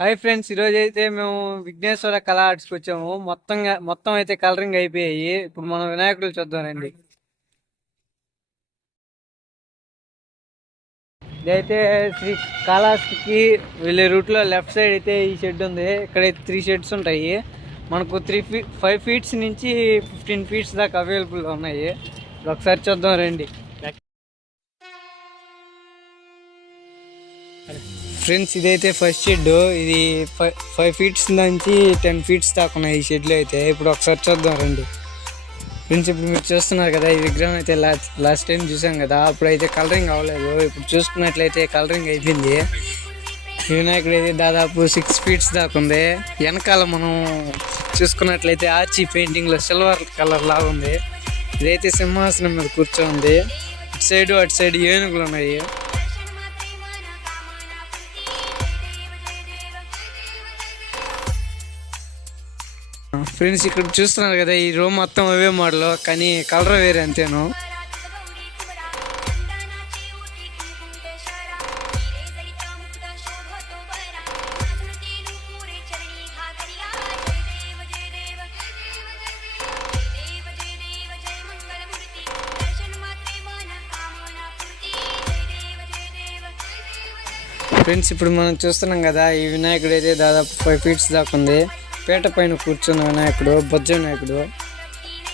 Hi friends, ఈరోజు అయితే మేము విఘ్నేశ్వర కళా ఆర్ట్స్కి వచ్చాము. మొత్తం అయితే కలరింగ్ అయిపోయాయి. ఇప్పుడు మనం వినాయకుడు చూద్దామండి. ఇదైతే శ్రీ కాళహస్తికి వెళ్ళే రూట్లో లెఫ్ట్ సైడ్ అయితే ఈ షెడ్ ఉంది. ఇక్కడైతే 3 షెడ్స్ ఉంటాయి. మనకు 5 ఫీట్స్ నుంచి 15 ఫీట్స్ దాకా అవైలబుల్గా ఉన్నాయి. ఒకసారి చూద్దాం రండి ఫ్రెండ్స్. ఇదైతే ఫస్ట్ షెడ్. ఇది 5 ఫీట్స్ నుంచి 10 ఫీట్స్ దాకా ఉన్నాయి ఈ షెడ్లో అయితే. ఇప్పుడు ఒకసారి చూద్దాం రండి ఫ్రెండ్స్. ఇప్పుడు మీరు చూస్తున్నారు కదా, ఈ విగ్రహం అయితే లాస్ట్ టైం చూసాం కదా, అప్పుడైతే కలరింగ్ అవ్వలేదు. ఇప్పుడు చూసుకున్నట్లయితే కలరింగ్ అయిపోయింది. వినాయకుడు అయితే దాదాపు 6 ఫీట్స్ దాకా ఉంది. వెనకాల మనం చూసుకున్నట్లయితే ఆర్చి పెయింటింగ్లో సిల్వర్ కలర్ లాగా ఉంది. ఇదైతే సింహాసనం మీద కూర్చోంది. అటు సైడ్ ఏనుగులు ఉన్నాయి. ఫ్రెండ్స్, ఇక్కడ చూస్తున్నారు కదా, ఈ రూమ్ మొత్తం అవే మోడల్, కానీ కలర్ వేరే అంతేను. ఫ్రెండ్స్, ఇప్పుడు మనం చూస్తున్నాం కదా, ఈ వినాయకుడు అయితే దాదాపు 5 ఫీట్స్ దాకా ఉంది. పీట పైన కూర్చున్న వినాయకుడు, బొజ్జ వినాయకుడు.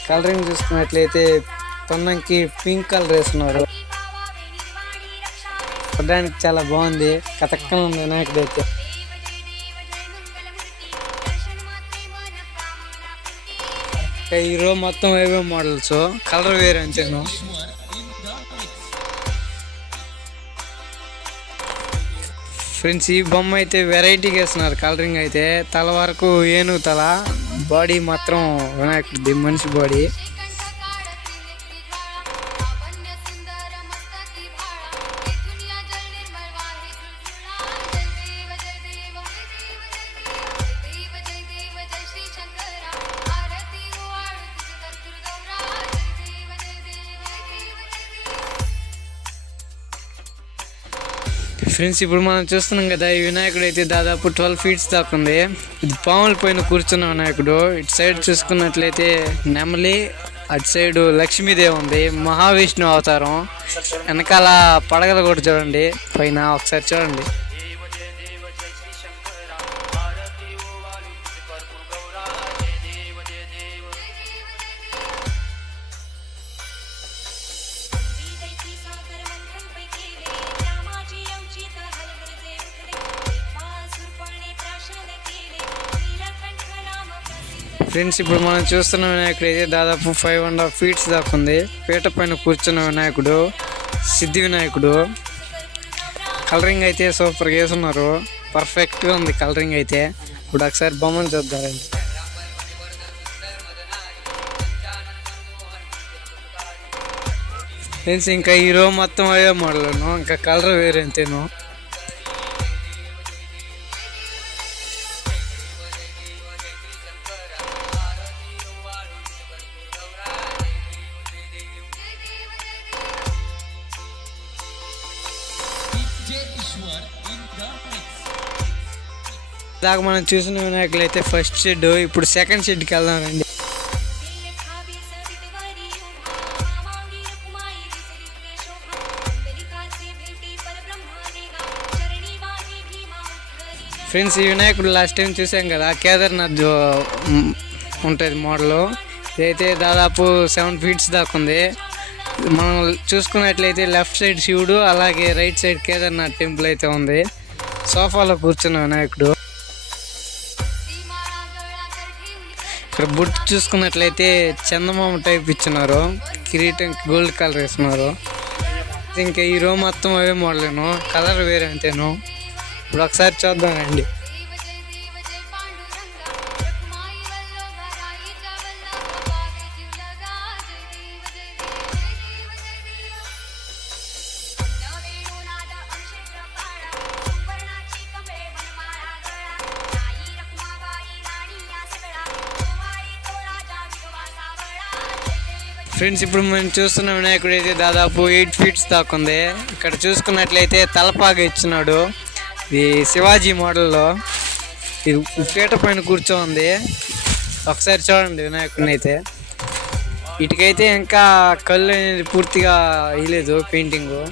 కలరింగ్ చూసుకున్నట్లయితే తొండంకి పింక్ కలర్ వేస్తున్నారు. చూడడానికి చాలా బాగుంది. కథక్కన ఉంది వినాయకుడు అయితే. ఈ రో మొత్తం ఏవే మోడల్స్, కలర్ వేరే అంతేను. ఫ్రెండ్స్, ఈ బొమ్మ అయితే వెరైటీగా వేస్తున్నారు కలరింగ్ అయితే. తల వరకు ఏనుగు తల, బాడీ మాత్రం వినాయకుడిది మనిషి బాడీ. ఫ్రెండ్స్, ఇప్పుడు మనం చూస్తున్నాం కదా, ఈ వినాయకుడు అయితే దాదాపు 12 ఫీట్స్ దాకా ఉంది. ఇది పాముల పైన కూర్చున్న వినాయకుడు. ఇటు సైడ్ చూసుకున్నట్లయితే నెమలి, అటు సైడ్ లక్ష్మీదేవి ఉంది, మహావిష్ణు అవతారం. వెనకాల పడగలు కూడా చూడండి, పైన ఒకసారి చూడండి. ఫ్రెండ్స్, ఇప్పుడు మనం చూస్తున్న వినాయకుడు అయితే దాదాపు 5.5 ఫీట్స్ దాకా ఉంది. పీట పైన కూర్చున్న వినాయకుడు సిద్ధి వినాయకుడు. కలరింగ్ అయితే సూపర్గా వేస్తున్నారు. పర్ఫెక్ట్గా ఉంది కలరింగ్ అయితే. ఇప్పుడు ఒకసారి బొమ్మను చూద్దారండి. ఫ్రెండ్స్, ఇంకా ఈ రో మొత్తం అయ్యే మోడల్ను, ఇంకా కలర్ వేరే అంతేను. దాకా మనం చూసిన వినాయకులు అయితే ఫస్ట్ షెడ్. ఇప్పుడు సెకండ్ షెడ్కి వెళ్దాం రండి. ఫ్రెండ్స్, ఈ వినాయకుడు లాస్ట్ టైం చూసాం కదా, కేదార్నాథ్ ఉంటుంది మోడల్. ఇదైతే దాదాపు 7 ఫీట్స్ దాకా ఉంది. మనం చూసుకున్నట్లయితే లెఫ్ట్ సైడ్ శివుడు, అలాగే రైట్ సైడ్ కేదార్నాథ్ టెంపుల్ అయితే ఉంది. సోఫాలో కూర్చున్న వినాయకుడు. ఇక్కడ బుట్టు చూసుకున్నట్లయితే చందమామ టైప్ ఇచ్చినారు. కిరీటం గోల్డ్ కలర్ వేస్తున్నారు. ఇంకా ఈ రో మొత్తం అవే మోడలేను, కలర్ వేరే అంతేను. ఇప్పుడు ఒకసారి చూద్దామండి. ఫ్రెండ్స్, ఇప్పుడు మనం చూస్తున్న వినాయకుడు అయితే దాదాపు 8 ఫీట్స్ దాకా ఉంది. ఇక్కడ చూసుకున్నట్లయితే తలపాగా ఇచ్చినాడు. ఇది శివాజీ మోడల్లో. ఇది పీట పైన కూర్చోంది. ఒకసారి చూడండి వినాయకుడిని అయితే. ఇటుకైతే ఇంకా కళ్ళు అనేది పూర్తిగా వేయలేదు పెయింటింగు.